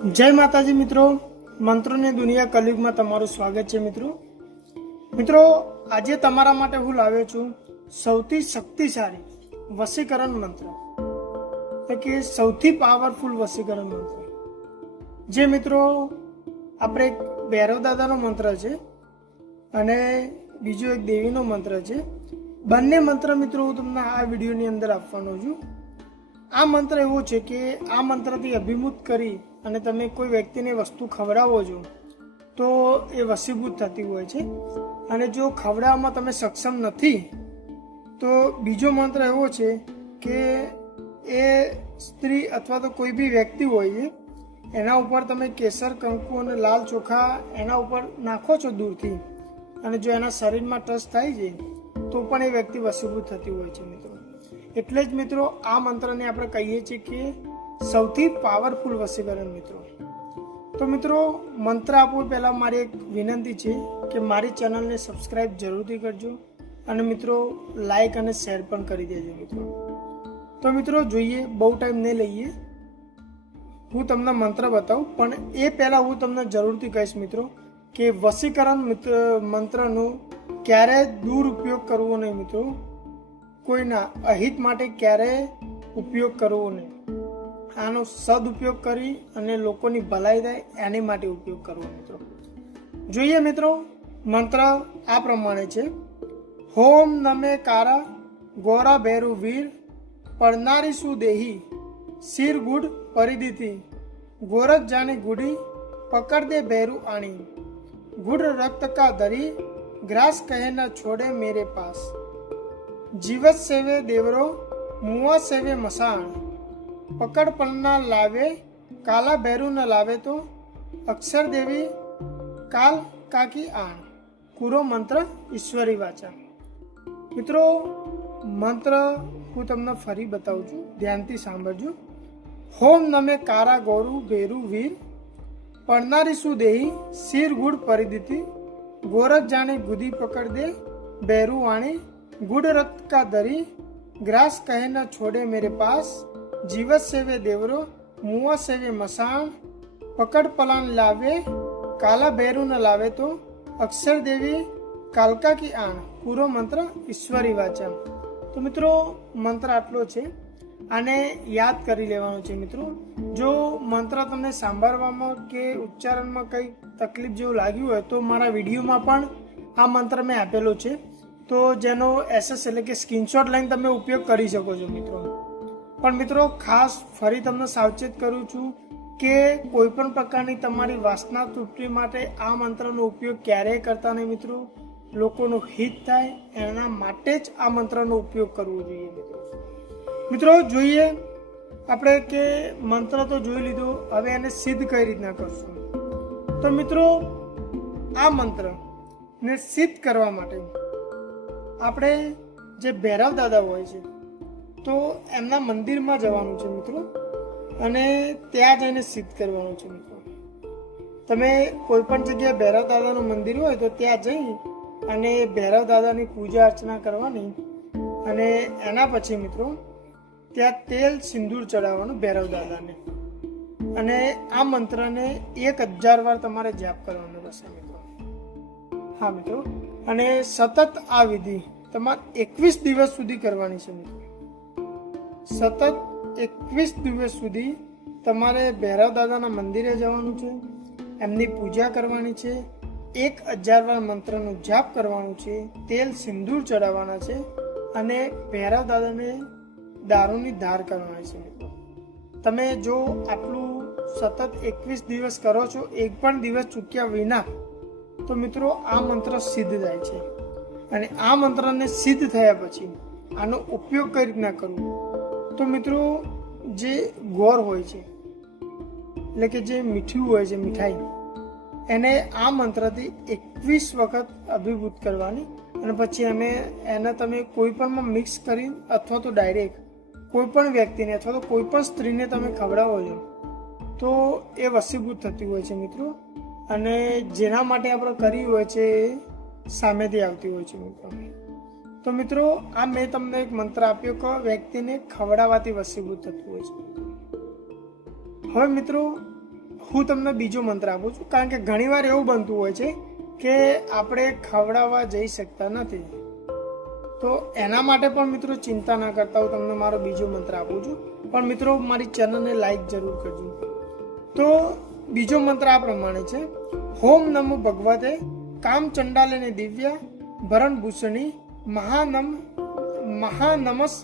जय माताजी मित्रों, मंत्रों ने दुनिया कलयुग में तमाરું स्वागत है। मित्रों आज तमारा माटे हूँ लाव्यो छूं सौथी शक्तिशाली वशीकरण मंत्र, तो कि सौथी पावरफुल वशीकरण मंत्र जे मित्रों આપણે એક ભૈરવ દાદાનો મંત્ર છે અને બીજો એક દેવીનો મંત્ર છે। બંને મંત્ર મિત્રો હું તમને આ વિડીયોની અંદર આપવાનો છું। આ મંત્ર એવો છે કે આ મંત્રથી અભિમુખ કરી અને તમે કોઈ વ્યક્તિને વસ્તુ ખવડાવો છો તો એ વશીભૂત થતી હોય છે। અને જો ખવડાવવામાં તમે સક્ષમ નથી તો બીજો મંત્ર એવો છે કે એ સ્ત્રી અથવા તો કોઈ બી વ્યક્તિ હોય છે એના ઉપર તમે કેસર કંકુ અને લાલ ચોખા એના ઉપર નાખો છો દૂરથી, અને જો એના શરીરમાં ટચ થાય છે તો પણ એ વ્યક્તિ વશીભૂત થતી હોય છે મિત્રો। એટલે જ મિત્રો આ મંત્રને આપણે કહીએ છીએ કે સૌથી પાવરફુલ વશીકરણ મિત્રો। તો મિત્રો મંત્ર આપવું પહેલાં મારી એક વિનંતી છે કે મારી ચેનલને સબસ્ક્રાઈબ જરૂરથી કરજો અને મિત્રો લાઈક અને શેર પણ કરી દેજો મિત્રો। તો મિત્રો જોઈએ, બહુ ટાઈમ નહીં લઈએ, હું તમને મંત્ર બતાવું, પણ એ પહેલાં હું તમને જરૂરથી કહીશ મિત્રો કે વશીકરણ મંત્રનો ક્યારે દુરુપયોગ કરવો નહીં મિત્રો, કોઈના અહિત માટે ક્યારે ઉપયોગ કરવો નહીં। આનો સદુપયોગ કરી અને લોકોની ભલાઈ થાય એની માટે ઉપયોગ કરવો મિત્રો। જોઈએ મિત્રો, મંત્ર આ પ્રમાણે છે। હોમ નમે કારા ગોરા ભેરુ વીર પડનારી સુદેહી सिर गुड़ परिदिति गोरख जाने गुड़ी पकड़ दे भैरू आनी गुड़ रक्त का दरी ग्रास कहे न छोड़े मेरे पास जीवत सेवे देवरो मुआ सेवे मसान पकड़ पन्ना लावे काला भैरू न लावे तो अक्षर देवी काल काकी आण कूरो मंत्र ईश्वरी वाचा। मित्रों मंत्र હું તમને ફરી બતાવું છું, ધ્યાનથી સાંભળજો। હોમ નમે કારા ગોરુ ભેરુ વીર પડનારી સુદેહી સિર ગુડ પરિદિતિ ગોરખ જાણે ગુદી પકડ દે ભેરુ વાણી ગુડ રક્ત કા દરી ગ્રાસ કહે ન છોડે મેરે પાસ જીવત સેવે દેવરો મુआ સેવે મસાણ પકડ પલાન લાવે કાલા ભેરુ ન લાવે તો અક્ષર દેવી કાલકા કી આણ પૂરો મંત્ર ઈશ્વરી વાચા। તો મિત્રો મંત્ર આટલો છે, આને યાદ કરી લેવાનો છે મિત્રો। જો મંત્ર તમને સાંભળવામાં કે ઉચ્ચારણમાં કંઈ તકલીફ જેવું લાગ્યું હોય તો મારા વિડીયોમાં પણ આ મંત્ર મેં આપેલો છે, તો જેનો એસએસ એટલે કે સ્ક્રીનશોટ લઈને તમે ઉપયોગ કરી શકો છો મિત્રો। પણ મિત્રો ખાસ ફરી તમને સાવચેત કરું છું કે કોઈ પણ પ્રકારની તમારી વાસના તૃપ્તિ માટે આ મંત્રનો ઉપયોગ ક્યારેય કરતા નહીં મિત્રો। લોકોનું હિત થાય એના માટે જ આ મંત્રનો ઉપયોગ કરવો જોઈએ મિત્રો। મિત્રો જોઈએ આપણે કે મંત્ર તો જોઈ લીધો, હવે એને સિદ્ધ કઈ રીતના કરશું। તો મિત્રો આ મંત્રને સિદ્ધ કરવા માટે આપણે જે ભૈરવ દાદા હોય છે તો એમના મંદિરમાં જવાનું છે મિત્રો, અને ત્યાં જઈને સિદ્ધ કરવાનું છે મિત્રો। તમે કોઈ પણ જગ્યાએ ભૈરવ દાદાનું મંદિર હોય તો ત્યાં જઈ અને ભૈરવ દાદાની પૂજા અર્ચના કરવાની, અને એના પછી મિત્રો ત્યાં તેલ સિંદૂર ચડાવવાનું ભૈરવ દાદાને, અને આ મંત્રને 1000 વાર તમારે જાપ કરવાનો રહેશે મિત્રો। હા મિત્રો, અને સતત આ વિધિ તમારે 21 દિવસ સુધી કરવાની છે મિત્રો। સતત 21 દિવસ સુધી તમારે ભૈરવ દાદાના મંદિરે જવાનું છે, એમની પૂજા કરવાની છે, 1000 વાર મંત્રનો જાપ કરવાનું છે, તેલ સિંદૂર ચડાવવાના છે, અને ભૈરવ દાદાને દારૂની ધાર કરવાની છે મિત્રો। તમે જો આટલું સતત 21 દિવસ કરો છો, એક પણ દિવસ ચૂક્યા વિના, તો મિત્રો આ મંત્ર સિદ્ધ થાય છે। અને આ મંત્રને સિદ્ધ થયા પછી આનો ઉપયોગ કઈ રીતના કરવો, તો મિત્રો જે ગોળ હોય છે એટલે કે જે મીઠું હોય છે, મીઠાઈ, એને આ મંત્રથી 21 વખત અભિભૂત કરવાની, અને પછી એને તમે કોઈ પણમાં મિક્સ કરી અથવા તો ડાયરેક્ટ કોઈ પણ વ્યક્તિને અથવા તો કોઈ પણ સ્ત્રીને તમે ખવડાવો છો તો એ વશીભૂત થતી હોય છે મિત્રો। અને જેના માટે આપણે કરી હોય છે એ સામેથી આવતી હોય છે મિત્રો। તો મિત્રો આ મેં તમને એક મંત્ર આપ્યો કે વ્યક્તિને ખવડાવવાથી વશીભૂત થતું હોય છે। હવે મિત્રો હું તમને બીજો મંત્ર આપું છું, કારણ કે ઘણીવાર એવું બનતું હોય છે કે આપણે ખવડાવવા જઈ શકતા નથી. તો એના માટે પણ મિત્રો ચિંતા ના કરતા હું તમને મારો બીજો મંત્ર આપું છું. પણ મિત્રો મારી ચેનલને લાઈક જરૂર કરજો. તો બીજો મંત્ર આ પ્રમાણે છે: ઓમ નમો ભગવતે કામ ચંડાલેને દિવ્ય ભરણભૂષણી મહાનમસ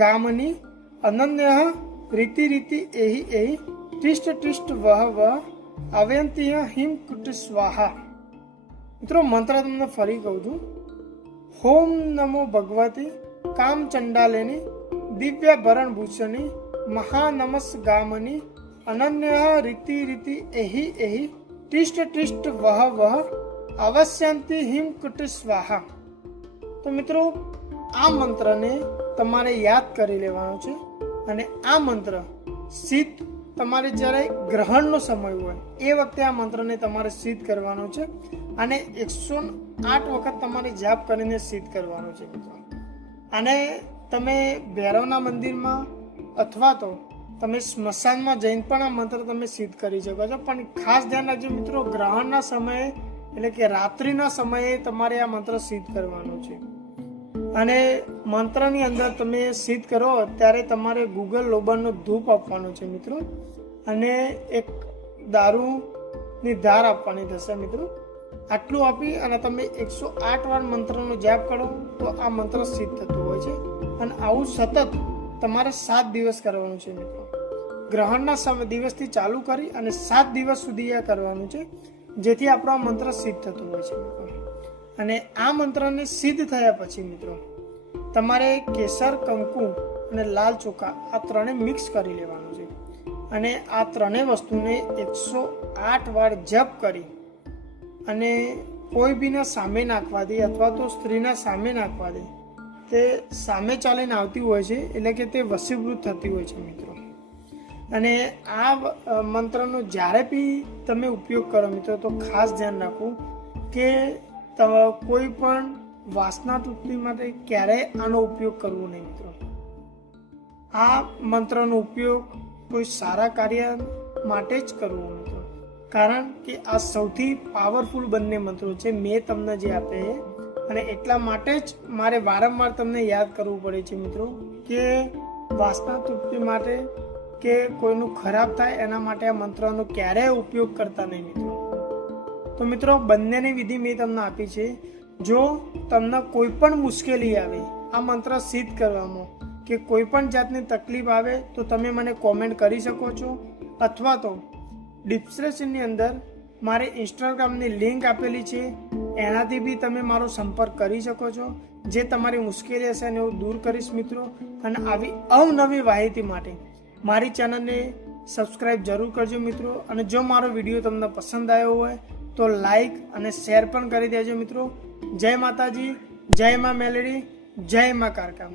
ગામની અનન્ય રીતિ રીતિ એહી એહી ટિષ્ટ ટિષ્ટ વહ વહ અવ્યંતિય હિમ કુટ સ્વાહા. મિત્રો મંત્ર તમને ફરી કહું છું: ઓમ નમો ભગવતી કામ ચંડાલેની દિવ્ય ભરણભૂષણી મહાનમસ ગામની અનન્ય રીતિ રીતિ એહી એહી ટિષ્ટ ટિષ્ટ વહ વહ અવશ્યંતિ હિમ કુટ સ્વાહા. તો મિત્રો આ મંત્રને તમારે યાદ કરી લેવાનો છે, અને આ મંત્ર સિદ્ધ તમારે જ્યારે ગ્રહણનો સમય હોય એ વખતે આ મંત્રને તમારે સિદ્ધ કરવાનો છે, અને 108 વખત તમારે જાપ કરીને સિદ્ધ કરવાનો છે મિત્રો. અને તમે ભૈરવના મંદિરમાં અથવા તો તમે સ્મશાનમાં જઈને પણ આ મંત્ર તમે સિદ્ધ કરી શકો છો. પણ ખાસ ધ્યાન રાખજો મિત્રો, ગ્રહણના સમયે એટલે કે રાત્રિના સમયે તમારે આ મંત્ર સિદ્ધ કરવાનો છે. અને મંત્રની અંદર તમે સિદ્ધ કરો ત્યારે તમારે ગૂગલ લોબનનો ધૂપ આપવાનો છે મિત્રો, અને એક દારૂની ધાર આપવાની થશે મિત્રો. આટલું આપી અને તમે 108 વાર મંત્રનો જાપ કરો તો આ મંત્ર સિદ્ધ થતો હોય છે. અને આવું સતત તમારે 7 દિવસ કરવાનું છે મિત્રો. ગ્રહણના દિવસથી ચાલુ કરી અને 7 દિવસ સુધી આ કરવાનું છે, જેથી આપણો આ મંત્ર સિદ્ધ થતો હોય છે મિત્રો. અને આ મંત્રને સિદ્ધ થયા પછી મિત્રો તમારે કેસર, કંકુ અને લાલ ચોખા આ ત્રણે મિક્સ કરી લેવાનું છે, અને આ ત્રણેય વસ્તુને 108 વાર જપ કરી અને કોઈ બીના સામે નાખવા દે અથવા તો સ્ત્રીના સામે નાખવા દે. તે સામે ચાલીને આવતી હોય છે એટલે કે તે વશીભૂત થતી હોય છે મિત્રો. અને આ મંત્રનો જ્યારે બી તમે ઉપયોગ કરો મિત્રો તો ખાસ ધ્યાન રાખવું કે કોઈ પણ વાસના તૃપ્તિ માટે ક્યારેય આનો ઉપયોગ કરવો નહીં મિત્રો. આ મંત્રનો ઉપયોગ કોઈ સારા કાર્ય માટે જ કરવો મિત્રો, કારણ કે આ સૌથી પાવરફુલ બંને મંત્રો છે મેં તમને જે આપે. અને એટલા માટે જ મારે વારંવાર તમને યાદ કરવું પડે છે મિત્રો કે વાસના તૃપ્તિ માટે કે કોઈનું ખરાબ થાય એના માટે આ મંત્રનો ક્યારેય ઉપયોગ કરતા નહીં મિત્રો. તો મિત્રો બંનેની વિધિ મેં તમને આપી છે. જો તમને કોઈ પણ મુશ્કેલી આવે આ મંત્ર સિદ્ધ કરવામાં કે કોઈ પણ જાતની તકલીફ આવે તો તમે મને કોમેન્ટ કરી શકો છો, અથવા તો ડિસ્ક્રિપ્શનની અંદર મારે ઇન્સ્ટાગ્રામની લિંક આપેલી છે, એનાથી બી તમે મારો સંપર્ક કરી શકો છો. જે તમારી મુશ્કેલી હશે એને હું દૂર કરીશ મિત્રો. અને આવી અવનવી માહિતી માટે મારી ચેનલને સબસ્ક્રાઈબ જરૂર કરજો મિત્રો. અને જો મારો વિડીયો તમને પસંદ આવ્યો હોય તો લાઈક અને શેર પણ કરી દેજો મિત્રો. જય માતાજી, જય મા મેલડી, જય મા કારકા.